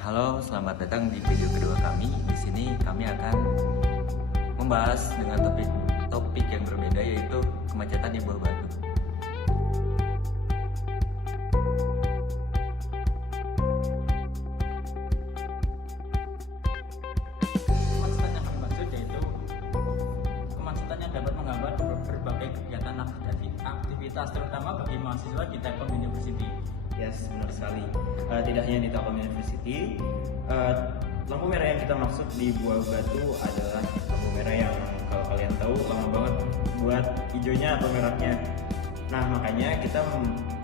Halo, selamat datang di video kedua kami. Di sini kami akan membahas dengan topik yang berbeda, yaitu kemacetan di Buah Batu. Kemacetan yang kami maksud yaitu kemacetan yang dapat menghambat berbagai kegiatan aktivitas, terutama bagi mahasiswa di Telkom University. Yes, benar sekali. Tidak hanya di Telkom University, lampu merah yang kita maksud di Buah Batu adalah lampu merah yang kalau kalian tahu lama banget buat hijaunya atau merahnya. Nah, makanya kita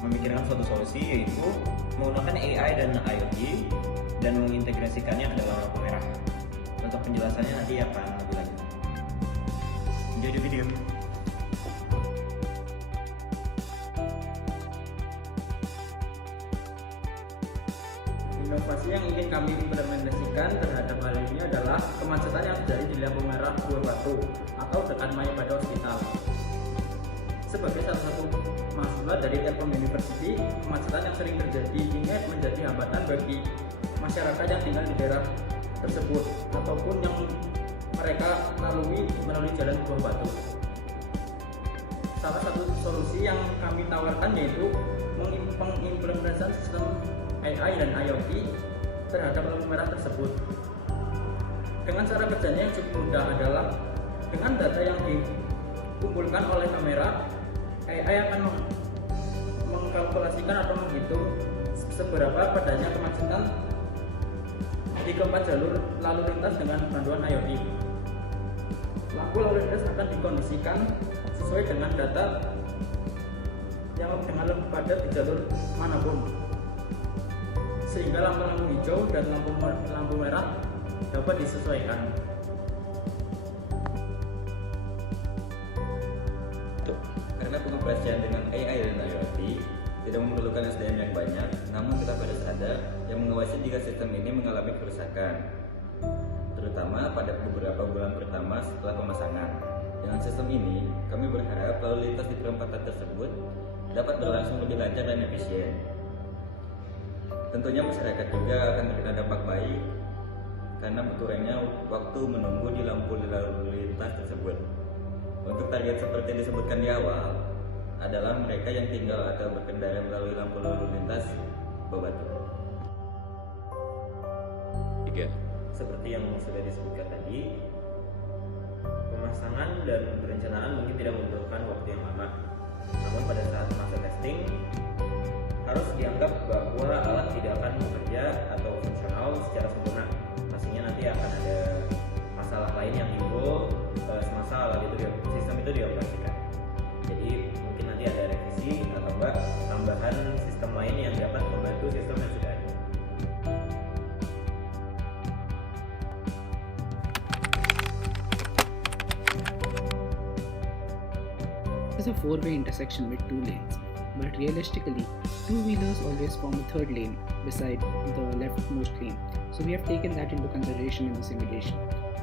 memikirkan suatu solusi, yaitu menggunakan AI dan IoT dan mengintegrasikannya ke dalam lampu merah. Untuk penjelasannya nanti akan lebih lanjut. Enjoy the video. Inovasi yang ingin kami implementasikan terhadap hal ini adalah kemacetan yang terjadi di lampu merah Buah Batu atau dekat Mayabada Hospital. Sebagai salah satu mahasiswa dari Telkom University, kemacetan yang sering terjadi ini menjadi hambatan bagi masyarakat yang tinggal di daerah tersebut ataupun yang mereka melalui jalan Buah Batu. Salah satu solusi yang kami tawarkan yaitu pengimplementasian sistem AI dan IoT terhadap lampu merah tersebut. Dengan cara kerjanya yang cukup mudah adalah dengan data yang dikumpulkan oleh kamera, AI akan mengkalkulasikan atau menghitung seberapa padanya kemacetan di keempat jalur lalu lintas dengan bantuan IoT. Lampu lalu lintas akan dikondisikan sesuai dengan data yang dengan lebih padat di jalur manapun, sehingga lampu-lampu hijau dan lampu merah dapat disesuaikan. Karena pengoperasian dengan AI dan IoT tidak memerlukan SDM yang banyak, namun kita harus ada yang mengawasi jika sistem ini mengalami kerusakan, terutama pada beberapa bulan pertama setelah pemasangan. Dengan sistem ini, kami berharap lalu lintas di perempatan tersebut dapat berlangsung lebih lancar dan efisien. Tentunya masyarakat juga akan terkena dampak baik karena berkurangnya waktu menunggu di lampu lalu lintas tersebut. Untuk target seperti yang disebutkan di awal adalah mereka yang tinggal atau berkendara melalui lampu lalu lintas Buah Batu. Seperti yang sudah disebutkan tadi, pemasangan dan perencanaan mungkin tidak membutuhkan waktu yang lama. Namun pada saat masa testing harus dianggap bahwa alat tidak akan bekerja atau fungsional secara sempurna. Pastinya nanti akan ada masalah lain yang timbul semasa alat sistem itu dioperasikan. Jadi mungkin nanti ada revisi atau tambahan sistem lain yang dapat membantu sistem yang sudah ada. It's a four-way intersection with two lanes, but realistically, two-wheelers always form a third lane beside the leftmost lane, so we have taken that into consideration in the simulation.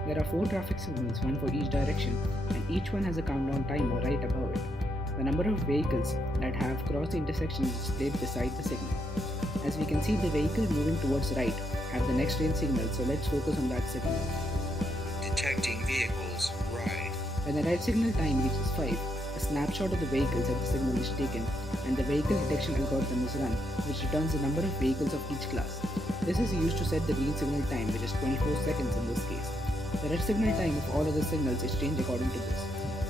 There are 4 traffic signals, one for each direction, and each one has a countdown timer right above it. The number of vehicles that have crossed the intersection is displayed beside the signal. As we can see, the vehicle moving towards right have the next lane signal, so let's focus on that signal. Detecting vehicles, right. When the right signal time reaches 5, a snapshot of the vehicles at the signal is taken and the vehicle detection algorithm is run, which returns the number of vehicles of each class. This is used to set the green signal time, which is 24 seconds in this case. The red signal time of all other signals is changed according to this.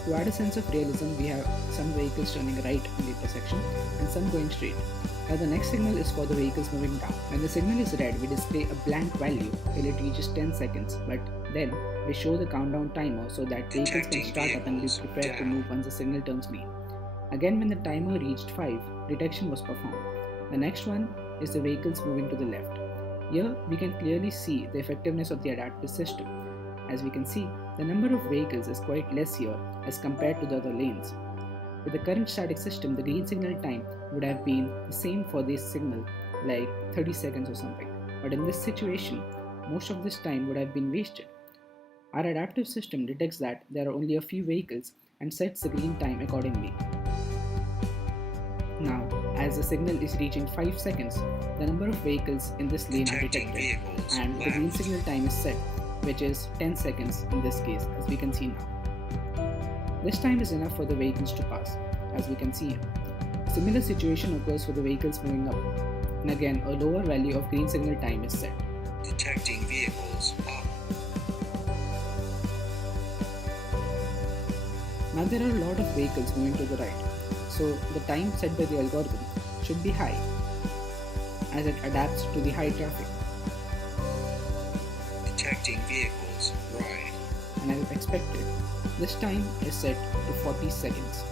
To add a sense of realism, we have some vehicles turning right in the intersection and some going straight. Now the next signal is for the vehicles moving down. When the signal is red, we display a blank value till it reaches 10 seconds, but then we show the countdown timer so that vehicles can start up and be prepared to move once the signal turns green. Again, when the timer reached 5, detection was performed. The next one is the vehicles moving to the left. Here we can clearly see the effectiveness of the adaptive system. As we can see, the number of vehicles is quite less here as compared to the other lanes. With the current static system, the green signal time would have been the same for this signal, like 30 seconds or something. But in this situation, most of this time would have been wasted. Our adaptive system detects that there are only a few vehicles and sets the green time accordingly. Now, As the signal is reaching 5 seconds, the number of vehicles in this lane are Detecting detected vehicles and the green left. signal time is set, which is 10 seconds in this case, as we can see now. This time is enough for the vehicles to pass, as we can see here. Similar situation occurs for the vehicles moving up, and again a lower value of green signal time is set. Detecting vehicles up. Now there are a lot of vehicles moving to the right, so the time set by the algorithm should be high as it adapts to the high traffic, Detecting vehicles right. and as expected, this time is set to 40 seconds.